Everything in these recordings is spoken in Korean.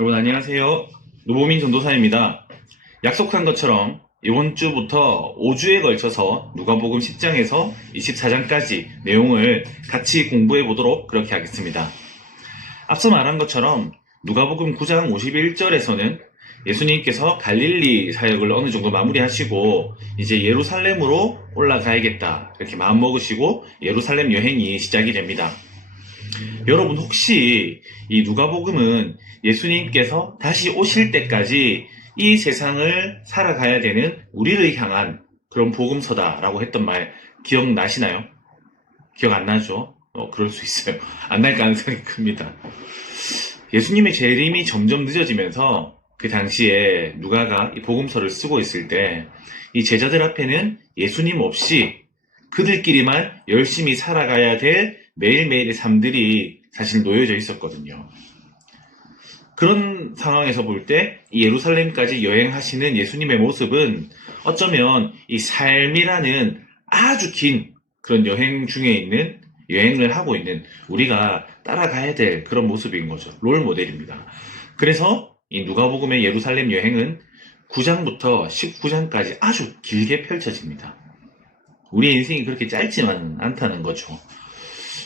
여러분 안녕하세요. 노보민 전도사입니다. 약속한 것처럼 이번 주부터 5주에 걸쳐서 누가복음 10장에서 24장까지 내용을 같이 공부해 보도록 그렇게 하겠습니다. 앞서 말한 것처럼 누가복음 9장 51절에서는 예수님께서 갈릴리 사역을 어느 정도 마무리하시고 이제 예루살렘으로 올라가야겠다 이렇게 마음먹으시고 예루살렘 여행이 시작이 됩니다. 여러분 혹시 이 누가복음은 예수님께서 다시 오실 때까지 이 세상을 살아가야 되는 우리를 향한 그런 복음서다라고 했던 말 기억나시나요? 기억 안 나죠? 그럴 수 있어요. 안 날 가능성이 큽니다. 예수님의 재림이 점점 늦어지면서 그 당시에 누가가 이 복음서를 쓰고 있을 때 이 제자들 앞에는 예수님 없이 그들끼리만 열심히 살아가야 될 매일매일의 삶들이 사실 놓여져 있었거든요. 그런 상황에서 볼 때 이 예루살렘까지 여행하시는 예수님의 모습은 어쩌면 이 삶이라는 아주 긴 그런 여행을 하고 있는 우리가 따라가야 될 그런 모습인 거죠. 롤 모델입니다. 그래서 이 누가복음의 예루살렘 여행은 9장부터 19장까지 아주 길게 펼쳐집니다. 우리의 인생이 그렇게 짧지만은 않다는 거죠.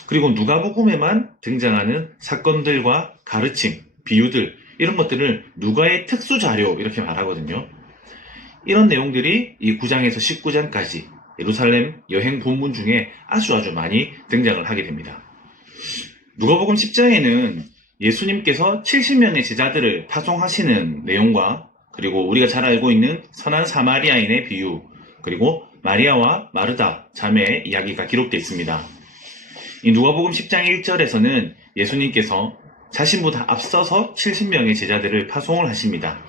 그리고 누가복음에만 등장하는 사건들과 가르침, 비유들 이런 것들을 누가의 특수자료 이렇게 말하거든요. 이런 내용들이 이 9장에서 19장까지 예루살렘 여행 본문 중에 아주 많이 등장을 하게 됩니다. 누가복음 10장에는 예수님께서 70명의 제자들을 파송하시는 내용과 그리고 우리가 잘 알고 있는 선한 사마리아인의 비유 그리고 마리아와 마르다 자매의 이야기가 기록되어 있습니다. 이 누가복음 10장 1절에서는 예수님께서 자신보다 앞서서 70명의 제자들을 파송을 하십니다.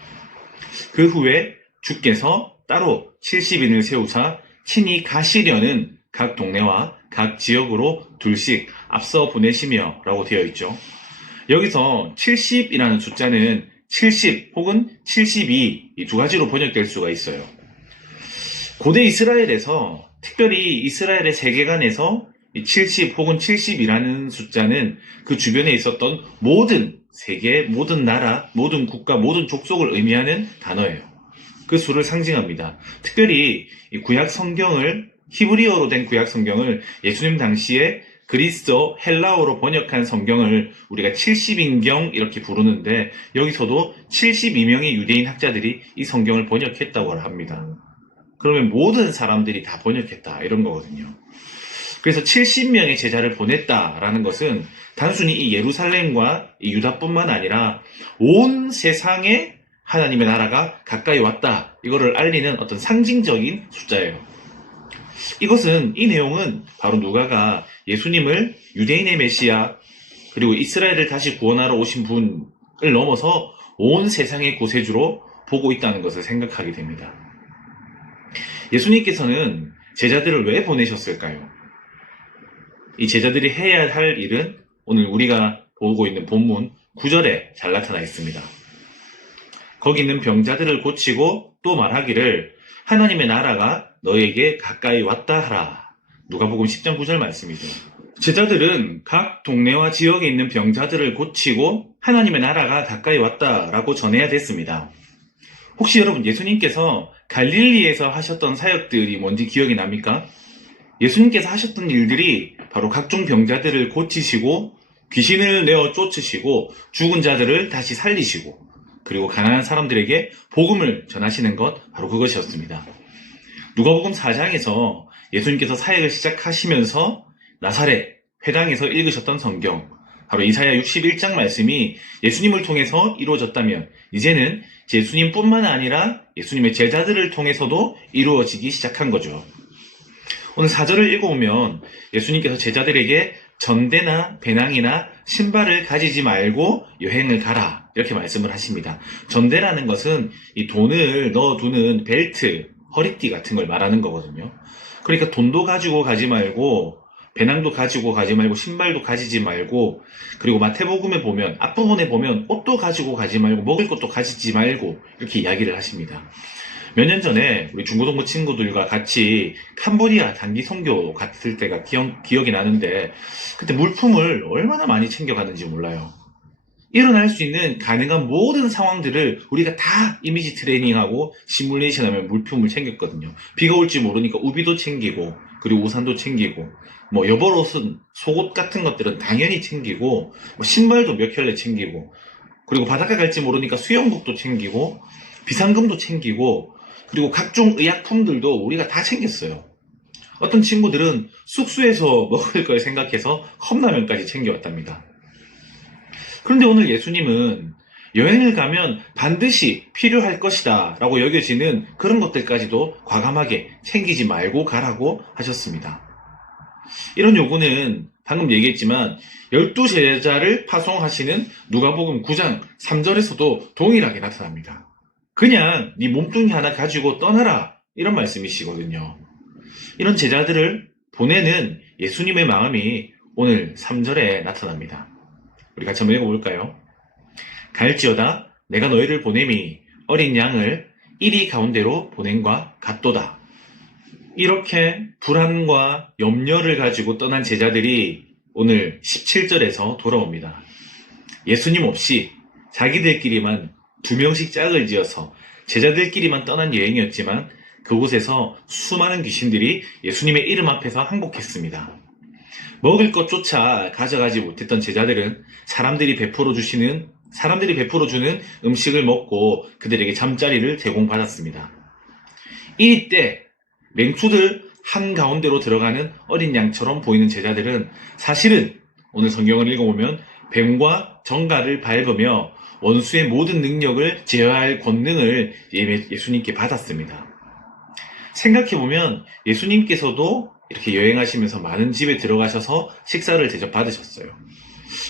그 후에 주께서 따로 70인을 세우사 친히 가시려는 각 동네와 각 지역으로 둘씩 앞서 보내시며 라고 되어 있죠. 여기서 70이라는 숫자는 70 혹은 72 이 두 가지로 번역될 수가 있어요. 고대 이스라엘에서 특별히 이스라엘의 세계관에서 70 혹은 70이라는 숫자는 그 주변에 있었던 모든 세계, 모든 나라, 모든 국가, 모든 족속을 의미하는 단어예요. 그 수를 상징합니다. 특별히 이 구약 성경을 히브리어로 된 구약 성경을 예수님 당시에 그리스어 헬라어로 번역한 성경을 우리가 70인경 이렇게 부르는데 여기서도 72명의 유대인 학자들이 이 성경을 번역했다고 합니다. 그러면 모든 사람들이 다 번역했다 이런 거거든요. 그래서 70명의 제자를 보냈다라는 것은 단순히 이 예루살렘과 이 유다뿐만 아니라 온 세상에 하나님의 나라가 가까이 왔다 이거를 알리는 어떤 상징적인 숫자예요. 이 내용은 바로 누가가 예수님을 유대인의 메시아 그리고 이스라엘을 다시 구원하러 오신 분을 넘어서 온 세상의 구세주로 보고 있다는 것을 생각하게 됩니다. 예수님께서는 제자들을 왜 보내셨을까요? 이 제자들이 해야 할 일은 오늘 우리가 보고 있는 본문 9절에 잘 나타나 있습니다. 거기 있는 병자들을 고치고 또 말하기를 하나님의 나라가 너에게 가까이 왔다 하라. 누가복음 10장 9절 말씀이죠. 제자들은 각 동네와 지역에 있는 병자들을 고치고 하나님의 나라가 가까이 왔다라고 전해야 됐습니다. 혹시 여러분 예수님께서 갈릴리에서 하셨던 사역들이 뭔지 기억이 납니까? 예수님께서 하셨던 일들이 바로 각종 병자들을 고치시고 귀신을 내어 쫓으시고 죽은 자들을 다시 살리시고 그리고 가난한 사람들에게 복음을 전하시는 것 바로 그것이었습니다. 누가복음 4장에서 예수님께서 사역을 시작하시면서 나사렛 회당에서 읽으셨던 성경 바로 이사야 61장 말씀이 예수님을 통해서 이루어졌다면 이제는 예수님뿐만 아니라 예수님의 제자들을 통해서도 이루어지기 시작한 거죠. 오늘 4절을 읽어보면 예수님께서 제자들에게 전대나 배낭이나 신발을 가지지 말고 여행을 가라 이렇게 말씀을 하십니다. 전대라는 것은 이 돈을 넣어두는 벨트, 허리띠 같은 걸 말하는 거거든요. 그러니까 돈도 가지고 가지 말고 배낭도 가지고 가지 말고 신발도 가지지 말고 그리고 마태복음에 보면 앞부분에 보면 옷도 가지고 가지 말고 먹을 것도 가지지 말고 이렇게 이야기를 하십니다. 몇 년 전에 우리 중고등부 친구들과 같이 캄보디아 단기 선교 갔을 때가 기억이 나는데 그때 물품을 얼마나 많이 챙겨갔는지 몰라요. 일어날 수 있는 가능한 모든 상황들을 우리가 다 이미지 트레이닝하고 시뮬레이션하면 물품을 챙겼거든요. 비가 올지 모르니까 우비도 챙기고, 그리고 우산도 챙기고, 뭐 여벌옷은 속옷 같은 것들은 당연히 챙기고, 뭐 신발도 몇 켤레 챙기고, 그리고 바닷가 갈지 모르니까 수영복도 챙기고, 비상금도 챙기고, 그리고 각종 의약품들도 우리가 다 챙겼어요. 어떤 친구들은 숙소에서 먹을 걸 생각해서 컵라면까지 챙겨왔답니다. 그런데 오늘 예수님은 여행을 가면 반드시 필요할 것이다 라고 여겨지는 그런 것들까지도 과감하게 챙기지 말고 가라고 하셨습니다. 이런 요구는 방금 얘기했지만 12제자를 파송하시는 누가복음 9장 3절에서도 동일하게 나타납니다. 그냥 네 몸뚱이 하나 가지고 떠나라 이런 말씀이시거든요. 이런 제자들을 보내는 예수님의 마음이 오늘 3절에 나타납니다. 우리 같이 한번 읽어볼까요? 갈지어다 내가 너희를 보냄이 어린 양을 이리 가운데로 보냄과 같도다. 이렇게 불안과 염려를 가지고 떠난 제자들이 오늘 17절에서 돌아옵니다. 예수님 없이 자기들끼리만 2명씩 짝을 지어서 제자들끼리만 떠난 여행이었지만 그곳에서 수많은 귀신들이 예수님의 이름 앞에서 항복했습니다. 먹을 것조차 가져가지 못했던 제자들은 사람들이 베풀어 주는 음식을 먹고 그들에게 잠자리를 제공받았습니다. 이때 맹수들 한가운데로 들어가는 어린 양처럼 보이는 제자들은 사실은 오늘 성경을 읽어보면 뱀과 정갈을 밟으며 원수의 모든 능력을 제어할 권능을 예수님께 받았습니다. 생각해보면 예수님께서도 이렇게 여행하시면서 많은 집에 들어가셔서 식사를 대접받으셨어요.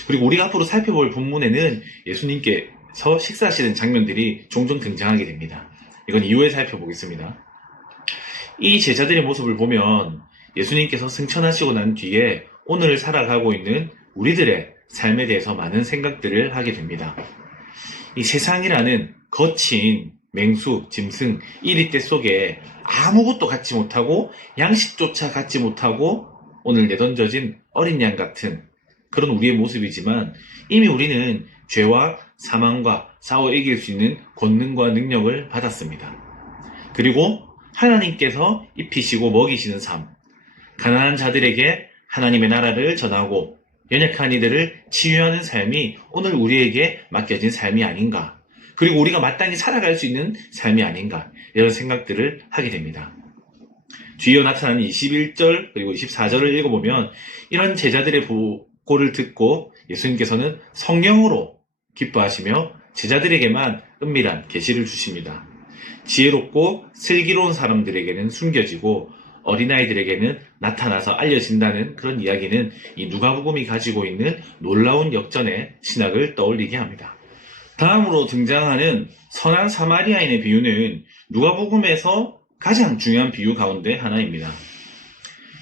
그리고 우리가 앞으로 살펴볼 본문에는 예수님께서 식사하시는 장면들이 종종 등장하게 됩니다. 이건 이후에 살펴보겠습니다. 이 제자들의 모습을 보면 예수님께서 승천하시고 난 뒤에 오늘 살아가고 있는 우리들의 삶에 대해서 많은 생각들을 하게 됩니다. 이 세상이라는 거친 맹수, 짐승, 이리떼 속에 아무것도 갖지 못하고 양식조차 갖지 못하고 오늘 내던져진 어린 양 같은 그런 우리의 모습이지만 이미 우리는 죄와 사망과 싸워 이길 수 있는 권능과 능력을 받았습니다. 그리고 하나님께서 입히시고 먹이시는 삶, 가난한 자들에게 하나님의 나라를 전하고 연약한 이들을 치유하는 삶이 오늘 우리에게 맡겨진 삶이 아닌가, 그리고 우리가 마땅히 살아갈 수 있는 삶이 아닌가 이런 생각들을 하게 됩니다. 뒤이어 나타나는 21절 그리고 24절을 읽어보면 이런 제자들의 보고를 듣고 예수님께서는 성령으로 기뻐하시며 제자들에게만 은밀한 계시를 주십니다. 지혜롭고 슬기로운 사람들에게는 숨겨지고 어린아이들에게는 나타나서 알려진다는 그런 이야기는 이 누가복음이 가지고 있는 놀라운 역전의 신학을 떠올리게 합니다. 다음으로 등장하는 선한 사마리아인의 비유는 누가복음에서 가장 중요한 비유 가운데 하나입니다.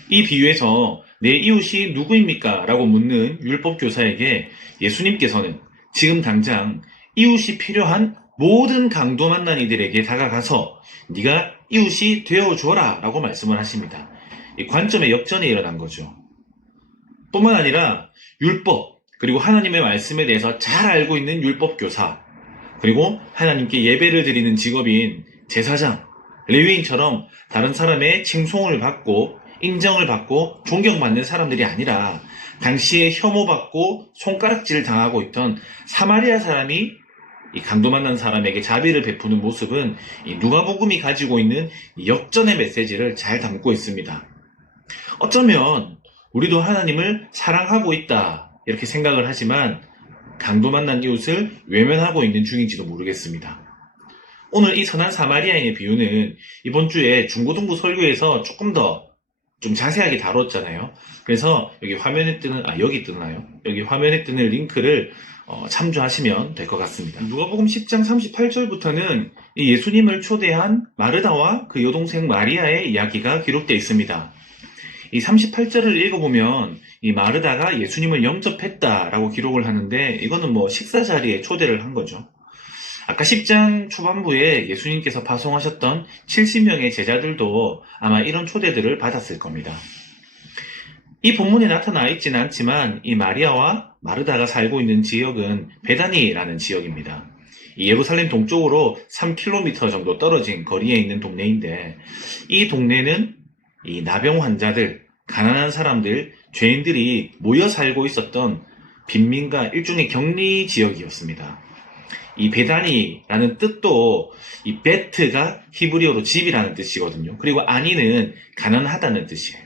이 비유에서 내 이웃이 누구입니까? 라고 묻는 율법교사에게 예수님께서는 지금 당장 이웃이 필요한 모든 강도 만난 이들에게 다가가서 네가 이웃이 되어줘라 라고 말씀을 하십니다. 이 관점의 역전이 일어난 거죠. 뿐만 아니라 율법 그리고 하나님의 말씀에 대해서 잘 알고 있는 율법교사 그리고 하나님께 예배를 드리는 직업인 제사장, 레위인처럼 다른 사람의 칭송을 받고 인정을 받고 존경받는 사람들이 아니라 당시에 혐오받고 손가락질을 당하고 있던 사마리아 사람이 이 강도 만난 사람에게 자비를 베푸는 모습은 이 누가복음이 가지고 있는 역전의 메시지를 잘 담고 있습니다. 어쩌면 우리도 하나님을 사랑하고 있다 이렇게 생각을 하지만 강도 만난 이웃을 외면하고 있는 중인지도 모르겠습니다. 오늘 이 선한 사마리아인의 비유는 이번 주에 중고등부 설교에서 조금 더 좀 자세하게 다뤘잖아요. 그래서 여기 화면에 뜨는 여기 화면에 뜨는 링크를 참조하시면 될 것 같습니다. 누가복음 10장 38절부터는 이 예수님을 초대한 마르다와 그 여동생 마리아의 이야기가 기록되어 있습니다. 이 38절을 읽어보면 이 마르다가 예수님을 영접했다라고 기록을 하는데 이거는 뭐 식사 자리에 초대를 한 거죠. 아까 10장 초반부에 예수님께서 파송하셨던 70명의 제자들도 아마 이런 초대들을 받았을 겁니다. 이 본문에 나타나 있지는 않지만 이 마리아와 마르다가 살고 있는 지역은 베다니라는 지역입니다. 이 예루살렘 동쪽으로 3km 정도 떨어진 거리에 있는 동네인데, 이 동네는 이 나병 환자들, 가난한 사람들, 죄인들이 모여 살고 있었던 빈민가 일종의 격리 지역이었습니다. 이 베다니라는 뜻도 이 베트가 히브리어로 집이라는 뜻이거든요. 그리고 아니는 가난하다는 뜻이에요.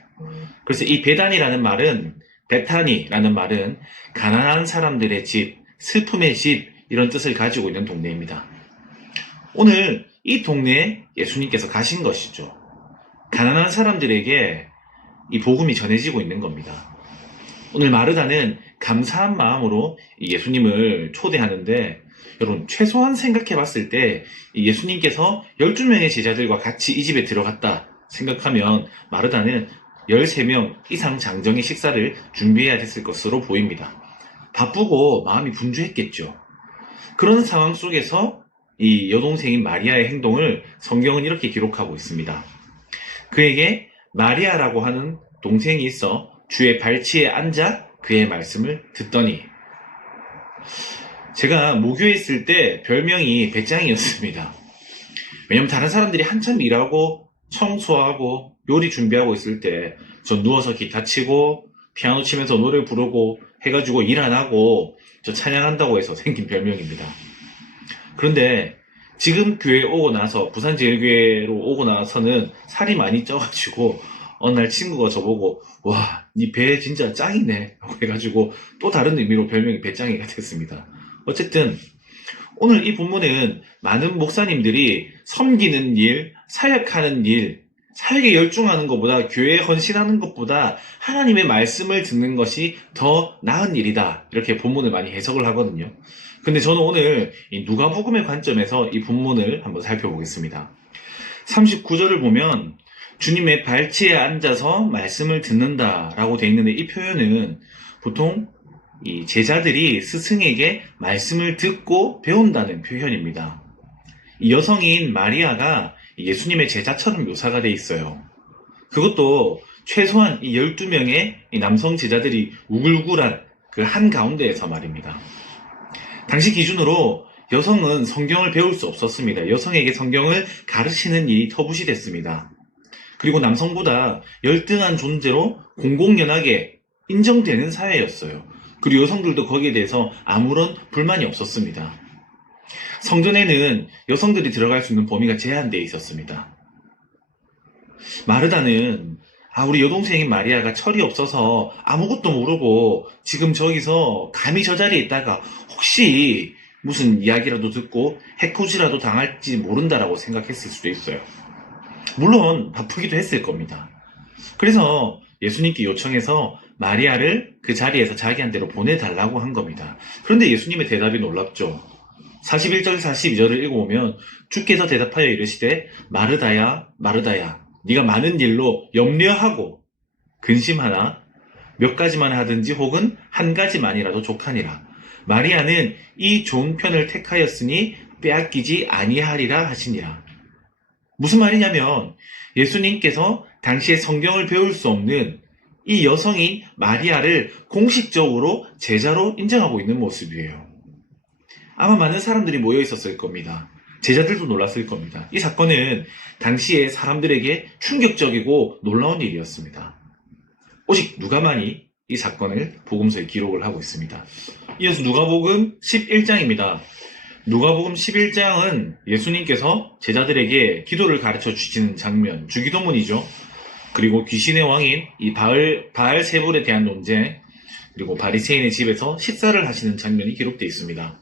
그래서 이 베다니라는 말은, 베타니라는 말은 가난한 사람들의 집, 슬픔의 집, 이런 뜻을 가지고 있는 동네입니다. 오늘 이 동네에 예수님께서 가신 것이죠. 가난한 사람들에게 이 복음이 전해지고 있는 겁니다. 오늘 마르다는 감사한 마음으로 예수님을 초대하는데, 여러분 최소한 생각해 봤을 때 예수님께서 12명의 제자들과 같이 이 집에 들어갔다 생각하면 마르다는 13명 이상 장정의 식사를 준비해야 됐을 것으로 보입니다. 바쁘고 마음이 분주했겠죠. 그런 상황 속에서 이 여동생인 마리아의 행동을 성경은 이렇게 기록하고 있습니다. 그에게 마리아라고 하는 동생이 있어 주의 발치에 앉아 그의 말씀을 듣더니, 제가 모교에 있을 때 별명이 배짱이었습니다. 왜냐면 다른 사람들이 한참 일하고 청소하고 요리 준비하고 있을 때 저 누워서 기타 치고 피아노 치면서 노래 부르고 해가지고 일 안 하고 저 찬양한다고 해서 생긴 별명입니다. 그런데 지금 교회에 오고 나서, 부산제일교회로 오고 나서는 살이 많이 쪄가지고 어느 날 친구가 저보고 와, 니 배 진짜 짱이네 라고 해가지고 또 다른 의미로 별명이 배짱이가 됐습니다. 어쨌든 오늘 이 본문은 많은 목사님들이 섬기는 일, 사역하는 일, 사역에 열중하는 것보다, 교회에 헌신하는 것보다 하나님의 말씀을 듣는 것이 더 나은 일이다, 이렇게 본문을 많이 해석을 하거든요. 근데 저는 오늘 이 누가복음의 관점에서 이 본문을 한번 살펴보겠습니다. 39절을 보면 주님의 발치에 앉아서 말씀을 듣는다라고 되어 있는데, 이 표현은 보통 이 제자들이 스승에게 말씀을 듣고 배운다는 표현입니다. 이 여성인 마리아가 예수님의 제자처럼 묘사가 되어 있어요. 그것도 최소한 이 12명의 이 남성 제자들이 우글우글한 그 한가운데에서 말입니다. 당시 기준으로 여성은 성경을 배울 수 없었습니다. 여성에게 성경을 가르치는 일이 터부시 됐습니다. 그리고 남성보다 열등한 존재로 공공연하게 인정되는 사회였어요. 그리고 여성들도 거기에 대해서 아무런 불만이 없었습니다. 성전에는 여성들이 들어갈 수 있는 범위가 제한되어 있었습니다. 마르다는 우리 여동생인 마리아가 철이 없어서 아무것도 모르고 지금 저기서 감히 저 자리에 있다가 혹시 무슨 이야기라도 듣고 해코지라도 당할지 모른다라고 생각했을 수도 있어요. 물론 바쁘기도 했을 겁니다. 그래서 예수님께 요청해서 마리아를 그 자리에서 자기한테로 보내달라고 한 겁니다. 그런데 예수님의 대답이 놀랍죠. 41절 42절을 읽어보면 주께서 대답하여 이르시되 마르다야 마르다야, 네가 많은 일로 염려하고 근심하나 몇 가지만 하든지 혹은 한 가지만이라도 족하니라. 마리아는 이 좋은 편을 택하였으니 빼앗기지 아니하리라 하시니라. 무슨 말이냐면 예수님께서 당시에 성경을 배울 수 없는 이 여성인 마리아를 공식적으로 제자로 인정하고 있는 모습이에요. 아마 많은 사람들이 모여 있었을 겁니다. 제자들도 놀랐을 겁니다. 이 사건은 당시에 사람들에게 충격적이고 놀라운 일이었습니다. 오직 누가만이 이 사건을 복음서에 기록을 하고 있습니다. 이어서 누가복음 11장입니다. 누가복음 11장은 예수님께서 제자들에게 기도를 가르쳐 주시는 장면, 주기도문이죠. 그리고 귀신의 왕인 이 바알세불에 대한 논쟁, 그리고 바리새인의 집에서 식사를 하시는 장면이 기록되어 있습니다.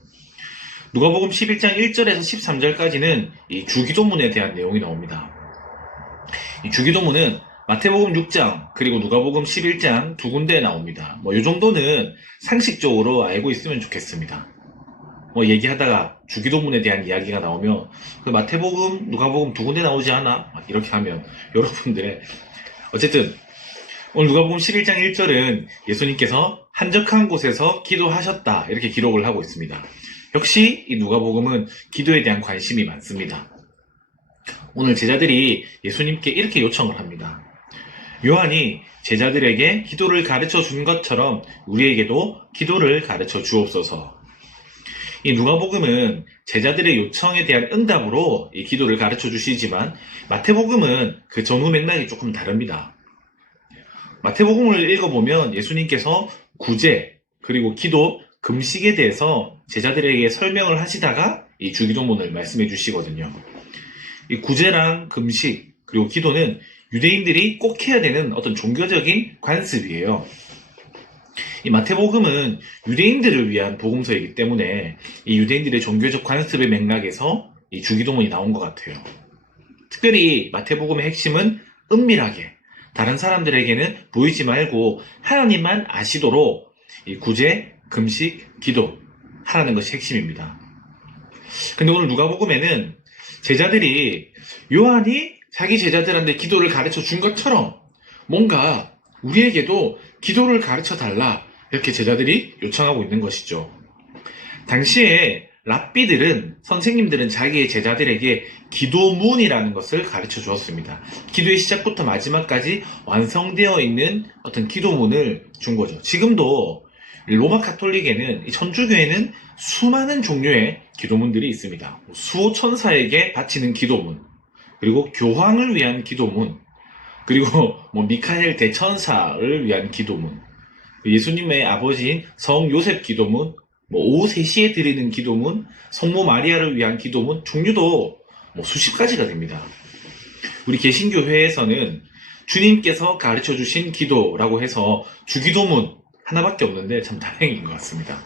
누가복음 11장 1절에서 13절까지는 이 주기도문에 대한 내용이 나옵니다. 이 주기도문은 마태복음 6장 그리고 누가복음 11장 두 군데에 나옵니다. 이 정도는 상식적으로 알고 있으면 좋겠습니다. 얘기하다가 주기도문에 대한 이야기가 나오면 그 마태복음, 누가복음 두 군데 나오지 않아? 이렇게 하면 여러분들의, 어쨌든 오늘 누가복음 11장 1절은 예수님께서 한적한 곳에서 기도하셨다, 이렇게 기록을 하고 있습니다. 역시 이 누가복음은 기도에 대한 관심이 많습니다. 오늘 제자들이 예수님께 이렇게 요청을 합니다. 요한이 제자들에게 기도를 가르쳐 준 것처럼 우리에게도 기도를 가르쳐 주옵소서. 이 누가복음은 제자들의 요청에 대한 응답으로 이 기도를 가르쳐 주시지만 마태복음은 그 전후 맥락이 조금 다릅니다. 마태복음을 읽어보면 예수님께서 구제, 그리고 기도, 금식에 대해서 제자들에게 설명을 하시다가 이 주기도문을 말씀해 주시거든요. 이 구제랑 금식, 그리고 기도는 유대인들이 꼭 해야 되는 어떤 종교적인 관습이에요. 이 마태복음은 유대인들을 위한 복음서이기 때문에 이 유대인들의 종교적 관습의 맥락에서 이 주기도문이 나온 것 같아요. 특별히 마태복음의 핵심은 은밀하게 다른 사람들에게는 보이지 말고 하나님만 아시도록 이 구제, 금식, 기도 하라는 것이 핵심입니다. 근데 오늘 누가복음에는 제자들이 요한이 자기 제자들한테 기도를 가르쳐 준 것처럼 뭔가 우리에게도 기도를 가르쳐 달라 이렇게 제자들이 요청하고 있는 것이죠. 당시에 랍비들은, 선생님들은 자기의 제자들에게 기도문이라는 것을 가르쳐 주었습니다. 기도의 시작부터 마지막까지 완성되어 있는 어떤 기도문을 준 거죠. 지금도 로마 가톨릭에는, 천주교에는 수많은 종류의 기도문들이 있습니다. 수호천사에게 바치는 기도문, 그리고 교황을 위한 기도문, 그리고 미카엘 대천사를 위한 기도문, 예수님의 아버지인 성 요셉 기도문, 오후 3시에 드리는 기도문, 성모 마리아를 위한 기도문, 종류도 수십 가지가 됩니다. 우리 개신교회에서는 주님께서 가르쳐 주신 기도라고 해서 주기도문 하나밖에 없는데 참 다행인 것 같습니다.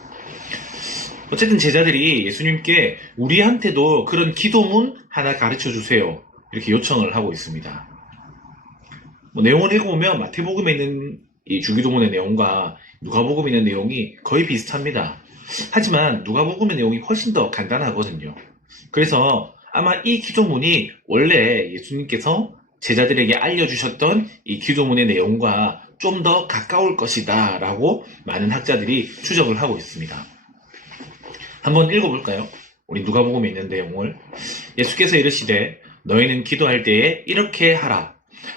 어쨌든 제자들이 예수님께 우리한테도 그런 기도문 하나 가르쳐 주세요 이렇게 요청을 하고 있습니다. 내용을 읽어보면 마태복음에 있는 이 주기도문의 내용과 누가복음에 있는 내용이 거의 비슷합니다. 하지만 누가복음의 내용이 훨씬 더 간단하거든요. 그래서 아마 이 기도문이 원래 예수님께서 제자들에게 알려주셨던 이 기도문의 내용과 좀 더 가까울 것이다 라고 많은 학자들이 추정을 하고 있습니다. 한번 읽어볼까요? 우리 누가복음에 있는 내용을. 예수께서 이르시되 너희는 기도할 때에 이렇게 하라.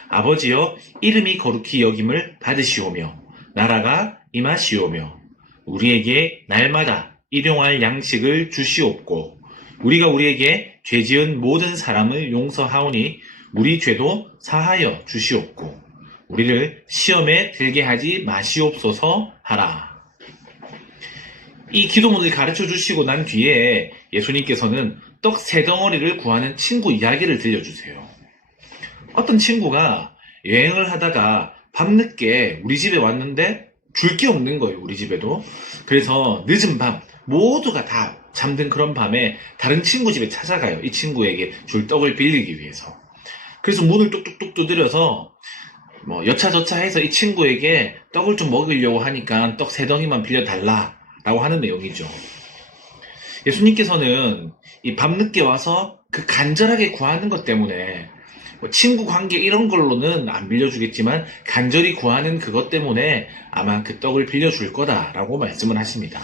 아버지여, 이름이 거룩히 여김을 받으시오며 나라가 임하시오며 우리에게 날마다 일용할 양식을 주시옵고 우리가 우리에게 죄지은 모든 사람을 용서하오니 우리 죄도 사하여 주시옵고 우리를 시험에 들게 하지 마시옵소서 하라. 이 기도문을 가르쳐 주시고 난 뒤에 예수님께서는 떡 3덩어리를 구하는 친구 이야기를 들려주세요. 어떤 친구가 여행을 하다가 밤늦게 우리 집에 왔는데 줄 게 없는 거예요, 우리 집에도. 그래서 늦은 밤, 모두가 다 잠든 그런 밤에 다른 친구 집에 찾아가요. 이 친구에게 줄 떡을 빌리기 위해서. 그래서 문을 뚝뚝뚝 두드려서 여차저차 해서 이 친구에게 떡을 좀 먹으려고 하니까 떡 3덩이만 빌려달라 라고 하는 내용이죠. 예수님께서는 이 밤늦게 와서 그 간절하게 구하는 것 때문에 친구 관계 이런 걸로는 안 빌려주겠지만 간절히 구하는 그것 때문에 아마 그 떡을 빌려줄 거다라고 말씀을 하십니다.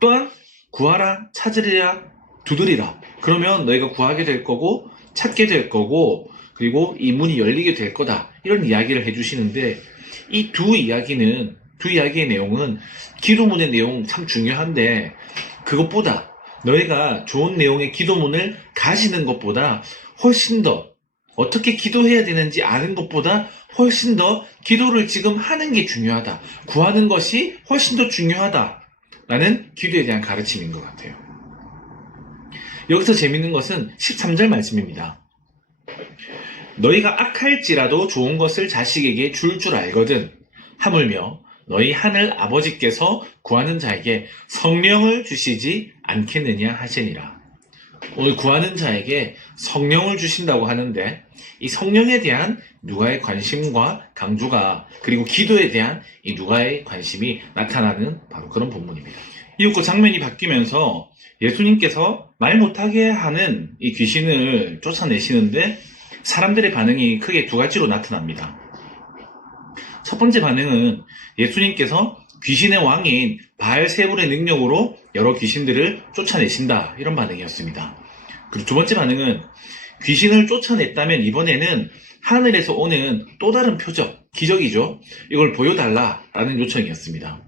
또한 구하라, 찾으리라, 두드리라. 그러면 너희가 구하게 될 거고 찾게 될 거고 그리고 이 문이 열리게 될 거다. 이런 이야기를 해주시는데 이 두 이야기의 내용은 기도문의 내용 참 중요한데 그것보다 너희가 좋은 내용의 기도문을 가지는 것보다 훨씬 더 어떻게 기도해야 되는지 아는 것보다 훨씬 더 기도를 지금 하는 게 중요하다. 구하는 것이 훨씬 더 중요하다라는 기도에 대한 가르침인 것 같아요. 여기서 재밌는 것은 13절 말씀입니다. 너희가 악할지라도 좋은 것을 자식에게 줄 알거든 하물며 너희 하늘 아버지께서 구하는 자에게 성령을 주시지 않겠느냐 하시니라. 오늘 구하는 자에게 성령을 주신다고 하는데 이 성령에 대한 누가의 관심과 강조가 그리고 기도에 대한 이 누가의 관심이 나타나는 바로 그런 본문입니다. 이윽고 장면이 바뀌면서 예수님께서 말 못하게 하는 이 귀신을 쫓아내시는데 사람들의 반응이 크게 2가지로 나타납니다. 첫 번째 반응은 예수님께서 귀신의 왕인 바알세불의 능력으로 여러 귀신들을 쫓아내신다 이런 반응이었습니다. 그리고 2번째 반응은 귀신을 쫓아냈다면 이번에는 하늘에서 오는 또 다른 표적, 기적이죠. 이걸 보여달라라는 요청이었습니다.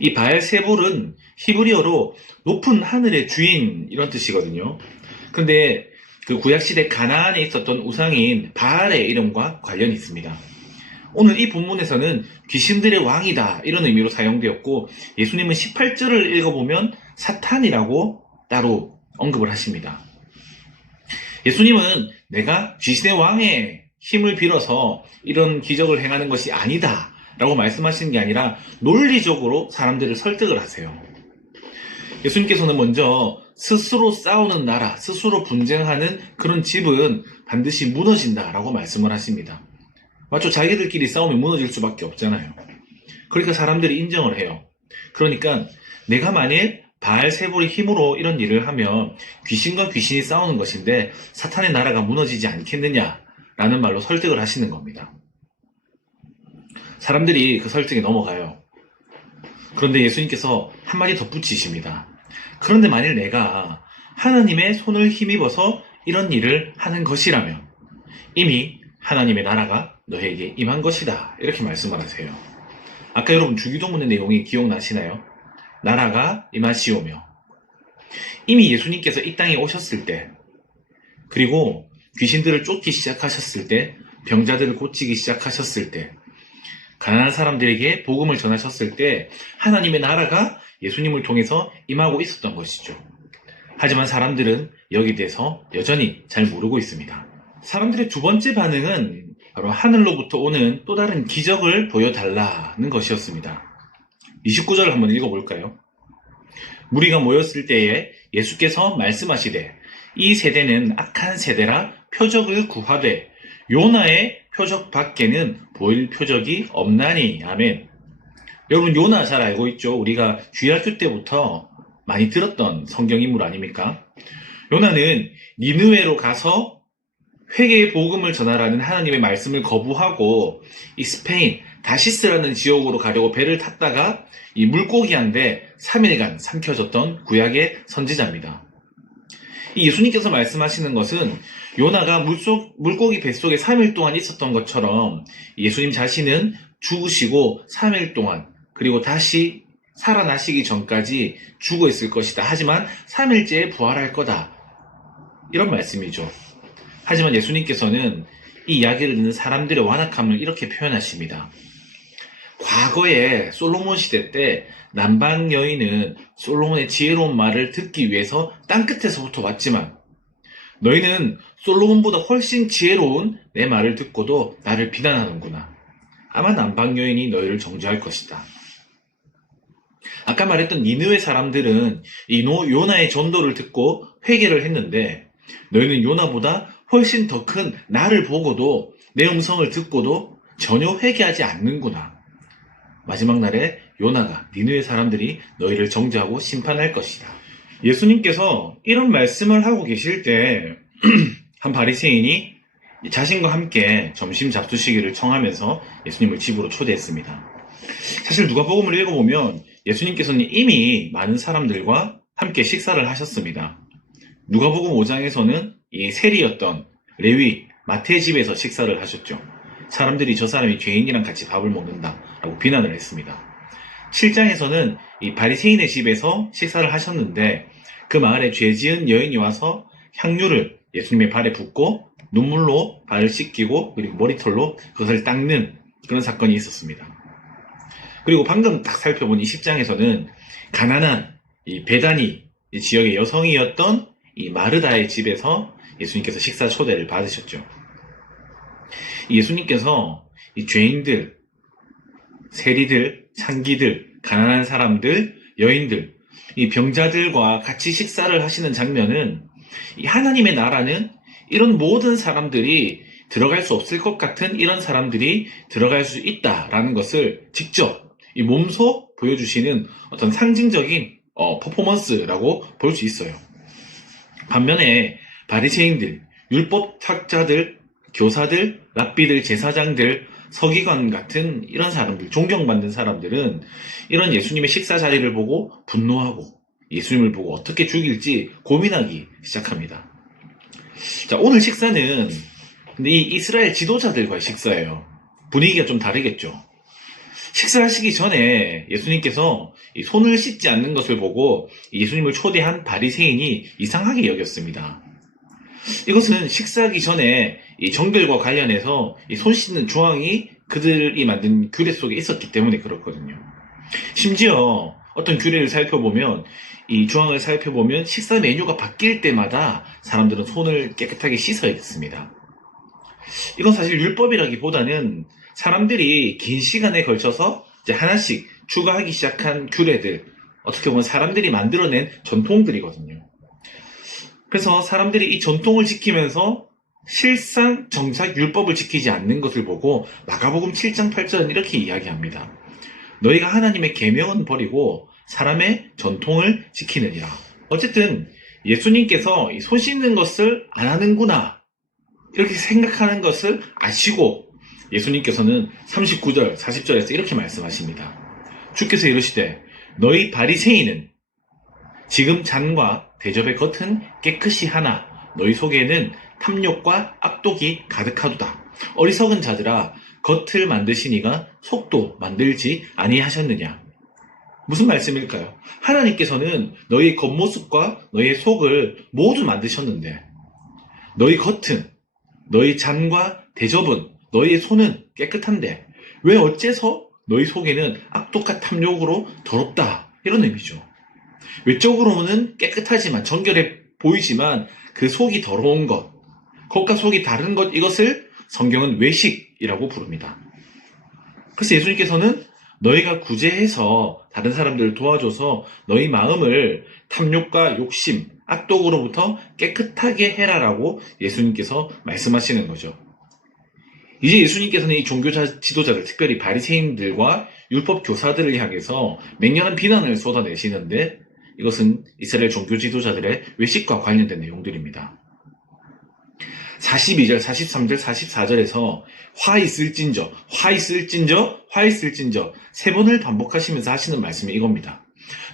이 바알세불은 히브리어로 높은 하늘의 주인 이런 뜻이거든요. 근데 그 구약시대 가나안에 있었던 우상인 바알의 이름과 관련이 있습니다. 오늘 이 본문에서는 귀신들의 왕이다 이런 의미로 사용되었고, 예수님은 18절을 읽어보면 사탄이라고 따로 언급을 하십니다. 예수님은 내가 귀신의 왕의 힘을 빌어서 이런 기적을 행하는 것이 아니다 라고 말씀하시는 게 아니라 논리적으로 사람들을 설득을 하세요. 예수님께서는 먼저 스스로 싸우는 나라, 스스로 분쟁하는 그런 집은 반드시 무너진다라고 말씀을 하십니다. 맞죠? 자기들끼리 싸우면 무너질 수밖에 없잖아요. 그러니까 사람들이 인정을 해요. 그러니까 내가 만일 바알세불의 힘으로 이런 일을 하면 귀신과 귀신이 싸우는 것인데 사탄의 나라가 무너지지 않겠느냐라는 말로 설득을 하시는 겁니다. 사람들이 그 설득에 넘어가요. 그런데 예수님께서 한마디 덧붙이십니다. 그런데 만일 내가 하나님의 손을 힘입어서 이런 일을 하는 것이라면 이미 하나님의 나라가 너에게 임한 것이다. 이렇게 말씀을 하세요. 아까 여러분 주기도문의 내용이 기억나시나요? 나라가 임하시오며. 이미 예수님께서 이 땅에 오셨을 때, 그리고 귀신들을 쫓기 시작하셨을 때, 병자들을 고치기 시작하셨을 때, 가난한 사람들에게 복음을 전하셨을 때 하나님의 나라가 예수님을 통해서 임하고 있었던 것이죠. 하지만 사람들은 여기에 대해서 여전히 잘 모르고 있습니다. 사람들의 두 번째 반응은 바로 하늘로부터 오는 또 다른 기적을 보여달라는 것이었습니다. 29절을 한번 읽어볼까요? 무리가 모였을 때에 예수께서 말씀하시되 이 세대는 악한 세대라 표적을 구하되 요나의 표적 밖에는 보일 표적이 없나니. 아멘. 여러분 요나 잘 알고 있죠? 우리가 주일학교 때부터 많이 들었던 성경인물 아닙니까? 요나는 니느웨로 가서 회개의 복음을 전하라는 하나님의 말씀을 거부하고 이 스페인 다시스라는 지역으로 가려고 배를 탔다가 이 물고기한테 3일간 삼켜졌던 구약의 선지자입니다. 이 예수님께서 말씀하시는 것은 요나가 물고기 뱃속에 3일 동안 있었던 것처럼 예수님 자신은 죽으시고 3일 동안 그리고 다시 살아나시기 전까지 죽어 있을 것이다. 하지만 3일째에 부활할 거다. 이런 말씀이죠. 하지만 예수님께서는 이 이야기를 듣는 사람들의 완악함을 이렇게 표현하십니다. 과거에 솔로몬 시대 때 남방 여인은 솔로몬의 지혜로운 말을 듣기 위해서 땅끝에서부터 왔지만 너희는 솔로몬보다 훨씬 지혜로운 내 말을 듣고도 나를 비난하는구나. 아마 남방 여인이 너희를 정죄할 것이다. 아까 말했던 니느웨 사람들은 이 요나의 전도를 듣고 회개를 했는데 너희는 요나보다 훨씬 더 큰 나를 보고도 내 음성을 듣고도 전혀 회개하지 않는구나. 마지막 날에 요나가 니느웨 사람들이 너희를 정죄하고 심판할 것이다. 예수님께서 이런 말씀을 하고 계실 때 한 바리새인이 자신과 함께 점심 잡수시기를 청하면서 예수님을 집으로 초대했습니다. 사실 누가복음을 읽어보면 예수님께서는 이미 많은 사람들과 함께 식사를 하셨습니다. 누가복음 5장에서는 이 세리였던 레위, 마태 집에서 식사를 하셨죠. 사람들이 저 사람이 죄인이랑 같이 밥을 먹는다라고 비난을 했습니다. 7장에서는 이 바리새인의 집에서 식사를 하셨는데 그 마을에 죄 지은 여인이 와서 향유를 예수님의 발에 붓고 눈물로 발을 씻기고 그리고 머리털로 그것을 닦는 그런 사건이 있었습니다. 그리고 방금 딱 살펴본 이 10장에서는 가난한 이 베다니 지역의 여성이었던 이 마르다의 집에서 예수님께서 식사 초대를 받으셨죠. 예수님께서 이 죄인들, 세리들, 창기들, 가난한 사람들, 여인들, 이 병자들과 같이 식사를 하시는 장면은 이 하나님의 나라는 이런 모든 사람들이 들어갈 수 없을 것 같은 이런 사람들이 들어갈 수 있다라는 것을 직접 이 몸소 보여주시는 어떤 상징적인 퍼포먼스라고 볼 수 있어요. 반면에 바리새인들, 율법학자들, 교사들, 랍비들, 제사장들, 서기관 같은 이런 사람들, 존경받는 사람들은 이런 예수님의 식사 자리를 보고 분노하고 예수님을 보고 어떻게 죽일지 고민하기 시작합니다. 자, 오늘 식사는 근데 이 이스라엘 지도자들과의 식사예요. 분위기가 좀 다르겠죠. 식사하시기 전에 예수님께서 이 손을 씻지 않는 것을 보고 예수님을 초대한 바리새인이 이상하게 여겼습니다. 이것은 식사하기 전에 이 정결과 관련해서 이 손 씻는 조항이 그들이 만든 규례 속에 있었기 때문에 그렇거든요. 심지어 어떤 규례를 살펴보면 이 조항을 살펴보면 식사 메뉴가 바뀔 때마다 사람들은 손을 깨끗하게 씻어야 했습니다. 이건 사실 율법이라기보다는 사람들이 긴 시간에 걸쳐서 이제 하나씩 추가하기 시작한 규례들, 어떻게 보면 사람들이 만들어낸 전통들이거든요. 그래서 사람들이 이 전통을 지키면서 실상 정작 율법을 지키지 않는 것을 보고 마가복음 7장 8절은 이렇게 이야기합니다. 너희가 하나님의 계명은 버리고 사람의 전통을 지키느니라. 어쨌든 예수님께서 손 씻는 것을 안 하는구나 이렇게 생각하는 것을 아시고 예수님께서는 39절, 40절에서 이렇게 말씀하십니다. 주께서 이르시되 너희 바리새인은 지금 잔과 대접의 겉은 깨끗이 하나 너희 속에는 탐욕과 악독이 가득하도다. 어리석은 자들아 겉을 만드시니가 속도 만들지 아니하셨느냐. 무슨 말씀일까요? 하나님께서는 너희 겉모습과 너희 속을 모두 만드셨는데 너희 겉은, 너희 잔과 대접은, 너희의 손은 깨끗한데 왜 어째서 너희 속에는 악독한 탐욕으로 더럽다. 이런 의미죠. 외적으로는 깨끗하지만 정결해 보이지만 그 속이 더러운 것, 겉과 속이 다른 것, 이것을 성경은 외식이라고 부릅니다. 그래서 예수님께서는 너희가 구제해서 다른 사람들을 도와줘서 너희 마음을 탐욕과 욕심, 악독으로부터 깨끗하게 해라라고 예수님께서 말씀하시는 거죠. 이제 예수님께서는 이 종교 지도자들, 특별히 바리새인들과 율법 교사들을 향해서 맹렬한 비난을 쏟아내시는데 이것은 이스라엘 종교 지도자들의 외식과 관련된 내용들입니다. 42절, 43절, 44절에서 화 있을진저, 화 있을진저, 화 있을진저 세 번을 반복하시면서 하시는 말씀이 이겁니다.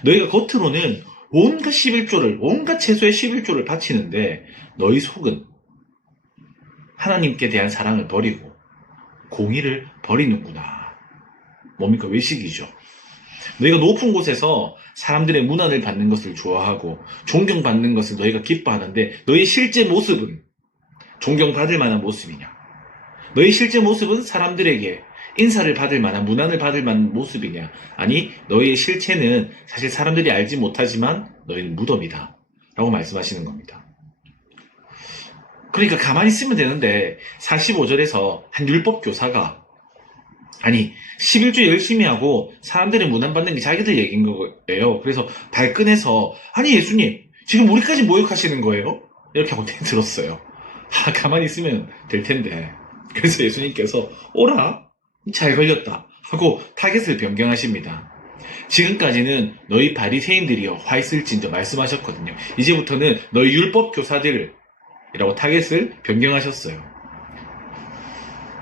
너희가 겉으로는 온갖 11조를, 온갖 채소의 11조를 바치는데 너희 속은 하나님께 대한 사랑을 버리고 공의를 버리는구나. 뭡니까? 외식이죠. 너희가 높은 곳에서 사람들의 문안을 받는 것을 좋아하고 존경받는 것을 너희가 기뻐하는데 너희 실제 모습은 존경받을 만한 모습이냐? 너희 실제 모습은 사람들에게 인사를 받을 만한, 문안을 받을 만한 모습이냐? 아니, 너희의 실체는 사실 사람들이 알지 못하지만 너희는 무덤이다. 라고 말씀하시는 겁니다. 그러니까 가만히 있으면 되는데 45절에서 한 율법 교사가 아니 11조 열심히 하고 사람들의 문안 받는 게 자기들 얘기인 거예요. 그래서 발끈해서 아니 예수님 지금 우리까지 모욕하시는 거예요? 이렇게 하고 들었어요. 가만히 있으면 될 텐데. 그래서 예수님께서 오라 잘 걸렸다 하고 타겟을 변경하십니다. 지금까지는 너희 바리새인들이여 화 있을진저 말씀하셨거든요. 이제부터는 너희 율법 교사들이라고 타겟을 변경하셨어요.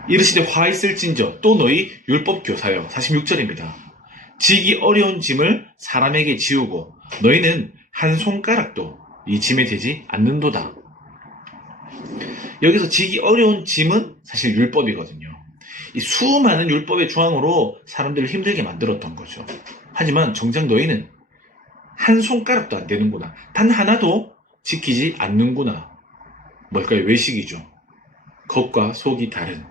이르시되 화 있을진저 또 너희 율법 교사여. 46절입니다. 지기 어려운 짐을 사람에게 지우고 너희는 한 손가락도 이 짐에 되지 않는도다. 여기서 지기 어려운 짐은 사실 율법이거든요. 이 수많은 율법의 조항으로 사람들을 힘들게 만들었던 거죠. 하지만 정작 너희는 한 손가락도 안 되는구나. 단 하나도 지키지 않는구나. 뭘까요? 외식이죠. 겉과 속이 다른.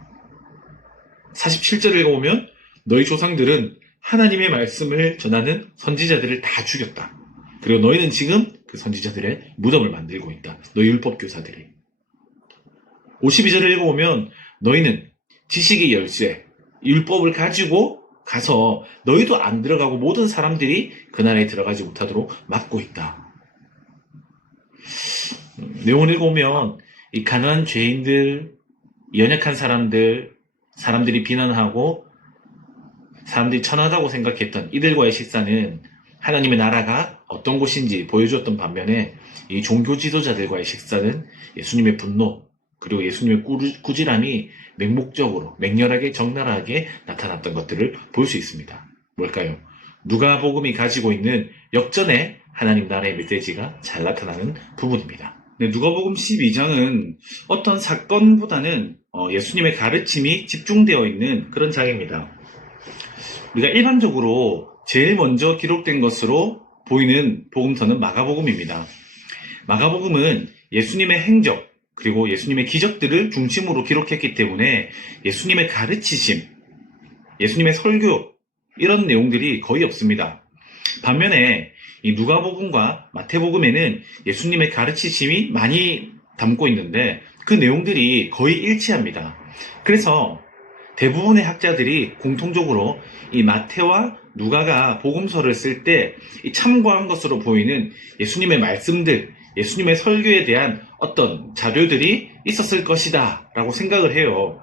47절을 읽어보면 너희 조상들은 하나님의 말씀을 전하는 선지자들을 다 죽였다. 그리고 너희는 지금 그 선지자들의 무덤을 만들고 있다. 너희 율법 교사들이. 52절을 읽어보면 너희는 지식의 열쇠, 율법을 가지고 가서 너희도 안 들어가고 모든 사람들이 그 나라에 들어가지 못하도록 막고 있다. 내용을 읽어보면 이 가난한 죄인들, 연약한 사람들, 사람들이 비난하고 사람들이 천하다고 생각했던 이들과의 식사는 하나님의 나라가 어떤 곳인지 보여주었던 반면에 이 종교 지도자들과의 식사는 예수님의 분노 그리고 예수님의 꾸지람이 맹목적으로 맹렬하게 적나라하게 나타났던 것들을 볼 수 있습니다. 뭘까요? 누가복음이 가지고 있는 역전의 하나님 나라의 메시지가 잘 나타나는 부분입니다. 네, 누가복음 12장은 어떤 사건보다는 예수님의 가르침이 집중되어 있는 그런 장입니다. 우리가 일반적으로 제일 먼저 기록된 것으로 보이는 복음서는 마가복음입니다. 마가복음은 예수님의 행적, 그리고 예수님의 기적들을 중심으로 기록했기 때문에 예수님의 가르치심, 예수님의 설교, 이런 내용들이 거의 없습니다. 반면에 이 누가복음과 마태복음에는 예수님의 가르치심이 많이 담고 있는데 그 내용들이 거의 일치합니다. 그래서 대부분의 학자들이 공통적으로 이 마태와 누가가 복음서를 쓸 때 참고한 것으로 보이는 예수님의 말씀들, 예수님의 설교에 대한 어떤 자료들이 있었을 것이다 라고 생각을 해요.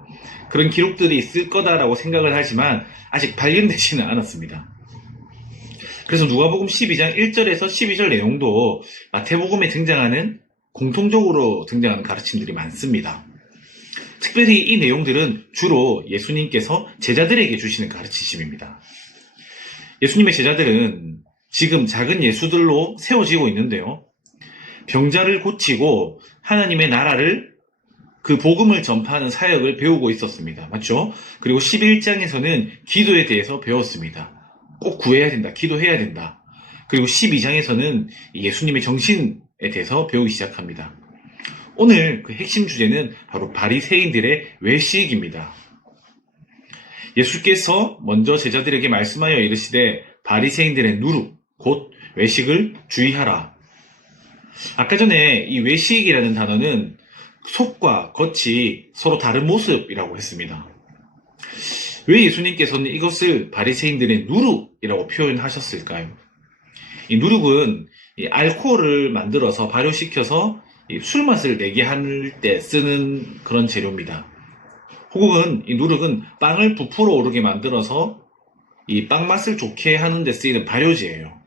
그런 기록들이 있을 거다라고 생각을 하지만 아직 발견되지는 않았습니다. 그래서 누가복음 12장 1절에서 12절 내용도 마태복음에 등장하는 공통적으로 등장하는 가르침들이 많습니다. 특별히 이 내용들은 주로 예수님께서 제자들에게 주시는 가르치심입니다. 예수님의 제자들은 지금 작은 예수들로 세워지고 있는데요. 병자를 고치고 하나님의 나라를 그 복음을 전파하는 사역을 배우고 있었습니다. 맞죠? 그리고 11장에서는 기도에 대해서 배웠습니다. 꼭 구해야 된다. 기도해야 된다. 그리고 12장에서는 예수님의 정신에 대해서 배우기 시작합니다. 오늘 그 핵심 주제는 바로 바리새인들의 외식입니다. 예수께서 먼저 제자들에게 말씀하여 이르시되 바리새인들의 누룩, 곧 외식을 주의하라. 아까 전에 이 외식이라는 단어는 속과 겉이 서로 다른 모습이라고 했습니다. 왜 예수님께서는 이것을 바리새인들의 누룩이라고 표현하셨을까요? 이 누룩은 이 알코올을 만들어서 발효시켜서 이 술맛을 내게 할 때 쓰는 그런 재료입니다. 혹은 이 누룩은 빵을 부풀어 오르게 만들어서 이 빵 맛을 좋게 하는 데 쓰이는 발효제예요.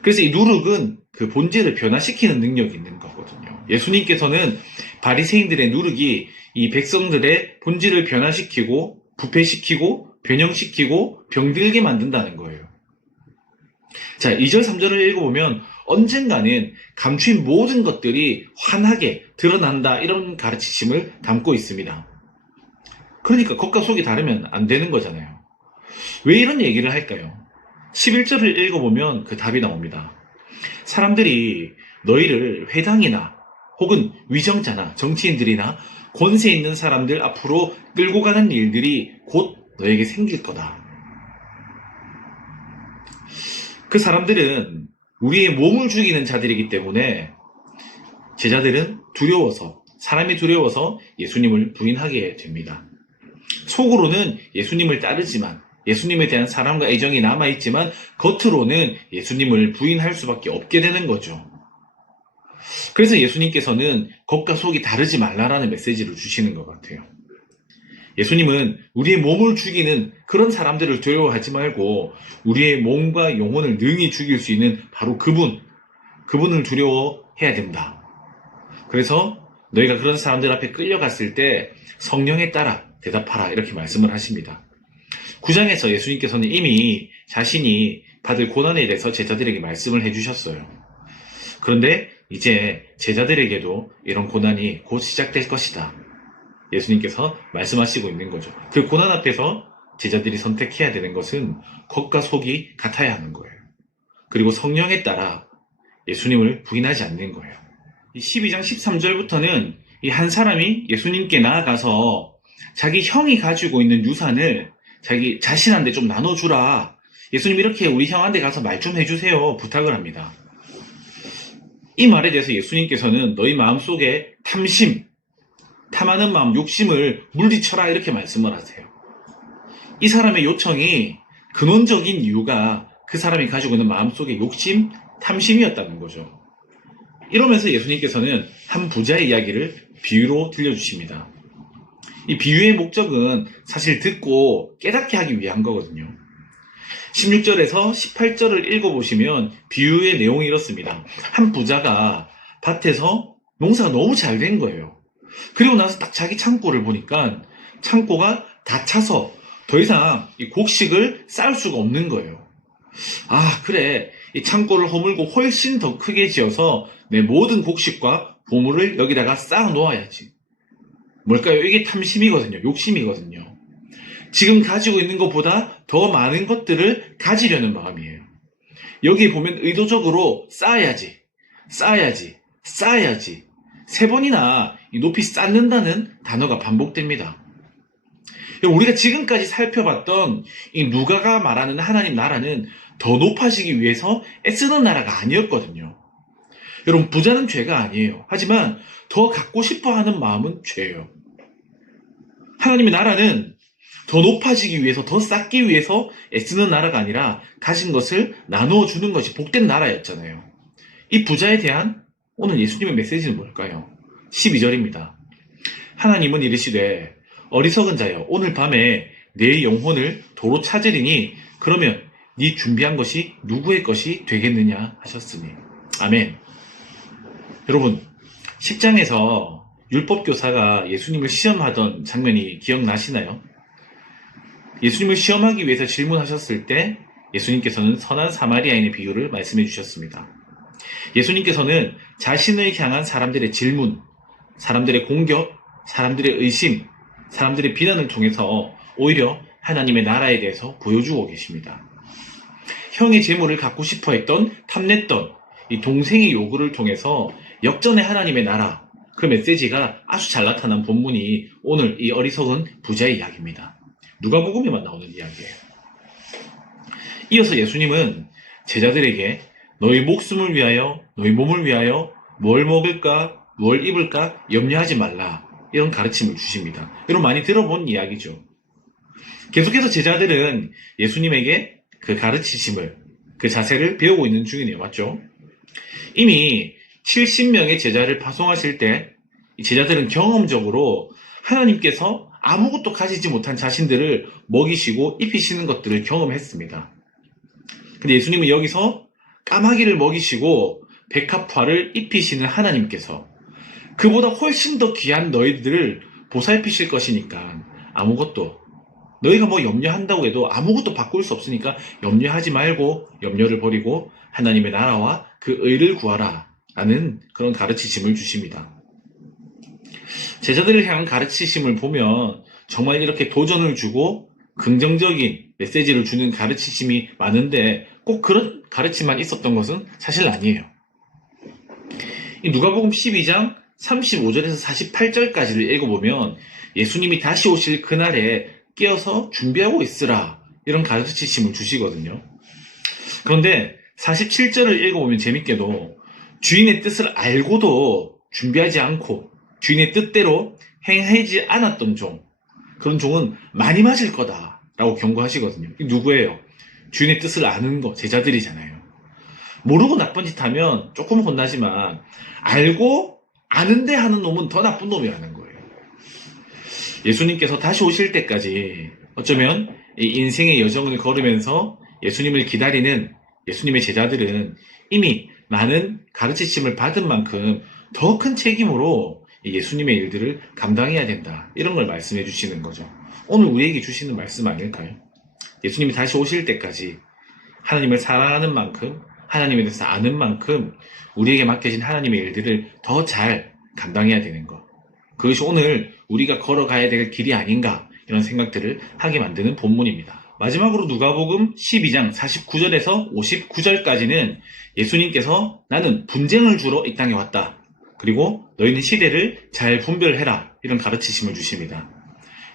그래서 이 누룩은 그 본질을 변화시키는 능력이 있는 거거든요. 예수님께서는 바리새인들의 누룩이 이 백성들의 본질을 변화시키고 부패시키고 변형시키고 병들게 만든다는 거예요. 자, 2절 3절을 읽어보면 언젠가는 감추인 모든 것들이 환하게 드러난다, 이런 가르치심을 담고 있습니다. 그러니까 겉과 속이 다르면 안 되는 거잖아요. 왜 이런 얘기를 할까요? 11절을 읽어보면 그 답이 나옵니다. 사람들이 너희를 회당이나 혹은 위정자나 정치인들이나 권세 있는 사람들 앞으로 끌고 가는 일들이 곧 너에게 생길 거다. 그 사람들은 우리의 몸을 죽이는 자들이기 때문에 제자들은 사람이 두려워서 예수님을 부인하게 됩니다. 속으로는 예수님을 따르지만, 예수님에 대한 사랑과 애정이 남아있지만 겉으로는 예수님을 부인할 수밖에 없게 되는 거죠. 그래서 예수님께서는 겉과 속이 다르지 말라라는 메시지를 주시는 것 같아요. 예수님은 우리의 몸을 죽이는 그런 사람들을 두려워하지 말고 우리의 몸과 영혼을 능히 죽일 수 있는 바로 그분을 두려워해야 된다. 그래서 너희가 그런 사람들 앞에 끌려갔을 때 성령에 따라 대답하라, 이렇게 말씀을 하십니다. 9장에서 예수님께서는 이미 자신이 받을 고난에 대해서 제자들에게 말씀을 해주셨어요. 그런데 이제 제자들에게도 이런 고난이 곧 시작될 것이다, 예수님께서 말씀하시고 있는 거죠. 그 고난 앞에서 제자들이 선택해야 되는 것은 겉과 속이 같아야 하는 거예요. 그리고 성령에 따라 예수님을 부인하지 않는 거예요. 이 12장 13절부터는 이 한 사람이 예수님께 나아가서 자기 형이 가지고 있는 유산을 자기 자신한테 좀 나눠주라, 예수님 이렇게 우리 형한테 가서 말 좀 해주세요, 부탁을 합니다. 이 말에 대해서 예수님께서는 너희 마음속에 탐하는 마음, 욕심을 물리쳐라, 이렇게 말씀을 하세요. 이 사람의 요청이 근원적인 이유가 그 사람이 가지고 있는 마음속의 욕심, 탐심이었다는 거죠. 이러면서 예수님께서는 한 부자의 이야기를 비유로 들려주십니다. 이 비유의 목적은 사실 듣고 깨닫게 하기 위한 거거든요. 16절에서 18절을 읽어보시면 비유의 내용이 이렇습니다. 한 부자가 밭에서 농사가 너무 잘 된 거예요. 그리고 나서 딱 자기 창고를 보니까 창고가 다 차서 더 이상 이 곡식을 쌓을 수가 없는 거예요. 아, 그래, 이 창고를 허물고 훨씬 더 크게 지어서 내 모든 곡식과 보물을 여기다가 쌓아 놓아야지. 뭘까요? 이게 탐심이거든요. 욕심이거든요. 지금 가지고 있는 것보다 더 많은 것들을 가지려는 마음이에요. 여기 보면 의도적으로 쌓아야지, 쌓아야지, 쌓아야지. 3번이나 높이 쌓는다는 단어가 반복됩니다. 우리가 지금까지 살펴봤던 이 누가가 말하는 하나님 나라는 더 높아지기 위해서 애쓰는 나라가 아니었거든요. 여러분, 부자는 죄가 아니에요. 하지만 더 갖고 싶어 하는 마음은 죄예요. 하나님의 나라는 더 높아지기 위해서, 더 쌓기 위해서 애쓰는 나라가 아니라 가진 것을 나누어 주는 것이 복된 나라였잖아요. 이 부자에 대한 오늘 예수님의 메시지는 뭘까요? 12절입니다. 하나님은 이르시되 어리석은 자여, 오늘 밤에 내 영혼을 도로 찾으리니 그러면 네 준비한 것이 누구의 것이 되겠느냐 하셨으니. 아멘. 여러분, 10장에서 율법교사가 예수님을 시험하던 장면이 기억나시나요? 예수님을 시험하기 위해서 질문하셨을 때 예수님께서는 선한 사마리아인의 비유를 말씀해 주셨습니다. 예수님께서는 자신을 향한 사람들의 질문, 사람들의 공격, 사람들의 의심, 사람들의 비난을 통해서 오히려 하나님의 나라에 대해서 보여주고 계십니다. 형의 재물을 갖고 싶어 했던, 탐냈던 이 동생의 요구를 통해서 역전의 하나님의 나라, 그 메시지가 아주 잘 나타난 본문이 오늘 이 어리석은 부자의 이야기입니다. 누가복음에만 나오는 이야기예요. 이어서 예수님은 제자들에게 너희 목숨을 위하여, 너희 몸을 위하여 뭘 먹을까, 뭘 입을까 염려하지 말라, 이런 가르침을 주십니다. 여러분, 많이 들어본 이야기죠. 계속해서 제자들은 예수님에게 그 가르치심을, 그 자세를 배우고 있는 중이네요. 맞죠? 이미 70명의 제자를 파송하실 때 이 제자들은 경험적으로 하나님께서 아무것도 가지지 못한 자신들을 먹이시고 입히시는 것들을 경험했습니다. 근데 예수님은 여기서 까마귀를 먹이시고 백합화를 입히시는 하나님께서 그보다 훨씬 더 귀한 너희들을 보살피실 것이니까 아무것도, 너희가 뭐 염려한다고 해도 아무것도 바꿀 수 없으니까 염려하지 말고 염려를 버리고 하나님의 나라와 그 의를 구하라 라는 그런 가르치심을 주십니다. 제자들을 향한 가르치심을 보면 정말 이렇게 도전을 주고 긍정적인 메시지를 주는 가르치심이 많은데 꼭 그런 가르침만 있었던 것은 사실 아니에요. 이 누가복음 12장 35절에서 48절까지를 읽어보면 예수님이 다시 오실 그날에 깨어서 준비하고 있으라, 이런 가르치심을 주시거든요. 그런데 47절을 읽어보면 재밌게도 주인의 뜻을 알고도 준비하지 않고 주인의 뜻대로 행하지 않았던 종, 그런 종은 많이 맞을 거다라고 경고하시거든요. 이게 누구예요? 주인의 뜻을 아는 거, 제자들이잖아요. 모르고 나쁜 짓 하면 조금 혼나지만 알고 아는데 하는 놈은 더 나쁜 놈이라는 거예요. 예수님께서 다시 오실 때까지 어쩌면 이 인생의 여정을 걸으면서 예수님을 기다리는 예수님의 제자들은 이미 많은 가르치심을 받은 만큼 더 큰 책임으로 예수님의 일들을 감당해야 된다, 이런 걸 말씀해 주시는 거죠. 오늘 우리에게 주시는 말씀 아닐까요? 예수님이 다시 오실 때까지 하나님을 사랑하는 만큼, 하나님에 대해서 아는 만큼 우리에게 맡겨진 하나님의 일들을 더 잘 감당해야 되는 것, 그것이 오늘 우리가 걸어가야 될 길이 아닌가, 이런 생각들을 하게 만드는 본문입니다. 마지막으로 누가복음 12장 49절에서 59절까지는 예수님께서 나는 분쟁을 주러 이 땅에 왔다, 그리고 너희는 시대를 잘 분별해라, 이런 가르치심을 주십니다.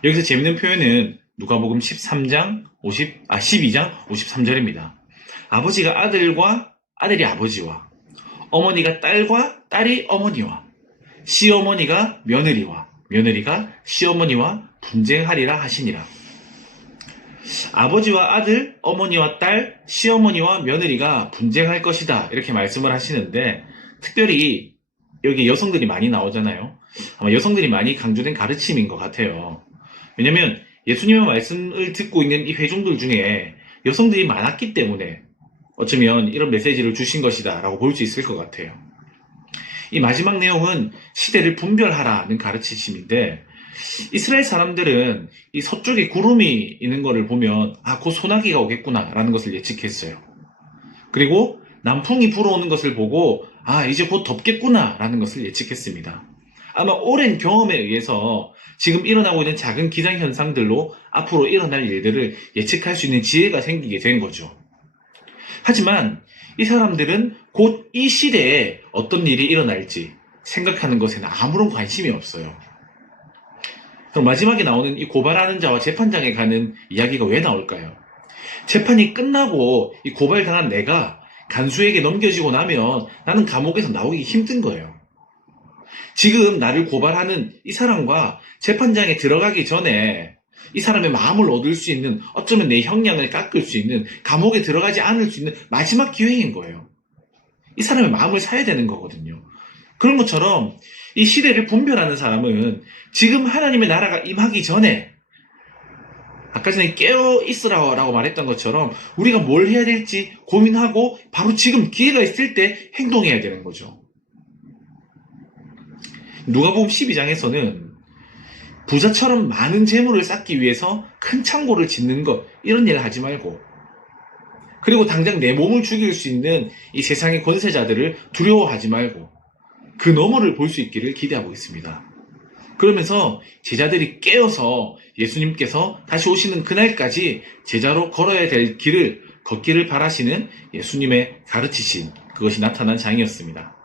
여기서 재밌는 표현은 누가복음 12장 53절입니다. 아버지가 아들과 아들이 아버지와, 어머니가 딸과 딸이 어머니와, 시어머니가 며느리와 며느리가 시어머니와 분쟁하리라 하시니라. 아버지와 아들, 어머니와 딸, 시어머니와 며느리가 분쟁할 것이다, 이렇게 말씀을 하시는데 특별히 여기 여성들이 많이 나오잖아요. 아마 여성들이 많이 강조된 가르침인 것 같아요. 왜냐면 예수님의 말씀을 듣고 있는 이 회중들 중에 여성들이 많았기 때문에 어쩌면 이런 메시지를 주신 것이다 라고 볼 수 있을 것 같아요. 이 마지막 내용은 시대를 분별하라는 가르치심인데 이스라엘 사람들은 이 서쪽에 구름이 있는 것을 보면 곧 소나기가 오겠구나 라는 것을 예측했어요. 그리고 남풍이 불어오는 것을 보고 아, 이제 곧 덥겠구나 라는 것을 예측했습니다. 아마 오랜 경험에 의해서 지금 일어나고 있는 작은 기상현상들로 앞으로 일어날 일들을 예측할 수 있는 지혜가 생기게 된 거죠. 하지만 이 사람들은 곧 이 시대에 어떤 일이 일어날지 생각하는 것에는 아무런 관심이 없어요. 그럼 마지막에 나오는 이 고발하는 자와 재판장에 가는 이야기가 왜 나올까요? 재판이 끝나고 이 고발당한 내가 간수에게 넘겨지고 나면 나는 감옥에서 나오기 힘든 거예요. 지금 나를 고발하는 이 사람과 재판장에 들어가기 전에 이 사람의 마음을 얻을 수 있는, 어쩌면 내 형량을 깎을 수 있는, 감옥에 들어가지 않을 수 있는 마지막 기회인 거예요. 이 사람의 마음을 사야 되는 거거든요. 그런 것처럼 이 시대를 분별하는 사람은 지금 하나님의 나라가 임하기 전에, 아까 전에 깨어 있으라고 말했던 것처럼 우리가 뭘 해야 될지 고민하고 바로 지금 기회가 있을 때 행동해야 되는 거죠. 누가복음 12장에서는 부자처럼 많은 재물을 쌓기 위해서 큰 창고를 짓는 것, 이런 일을 하지 말고, 그리고 당장 내 몸을 죽일 수 있는 이 세상의 권세자들을 두려워하지 말고 그 너머를 볼 수 있기를 기대하고 있습니다. 그러면서 제자들이 깨어서 예수님께서 다시 오시는 그날까지 제자로 걸어야 될 길을 걷기를 바라시는 예수님의 가르치신 그것이 나타난 장이었습니다.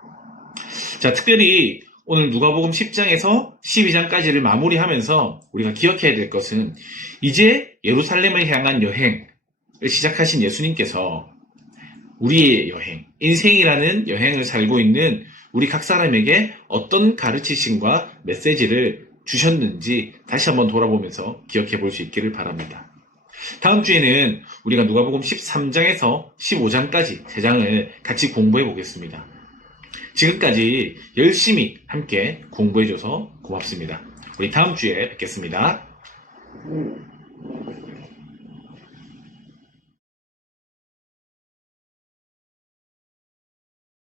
자, 특별히 오늘 누가복음 10장에서 12장까지를 마무리하면서 우리가 기억해야 될 것은 이제 예루살렘을 향한 여행을 시작하신 예수님께서 우리의 여행, 인생이라는 여행을 살고 있는 우리 각 사람에게 어떤 가르치심과 메시지를 주셨는지 다시 한번 돌아보면서 기억해 볼 수 있기를 바랍니다. 다음 주에는 우리가 누가복음 13장에서 15장까지 3장을 같이 공부해 보겠습니다. 지금까지 열심히 함께 공부해줘서 고맙습니다. 우리 다음 주에 뵙겠습니다.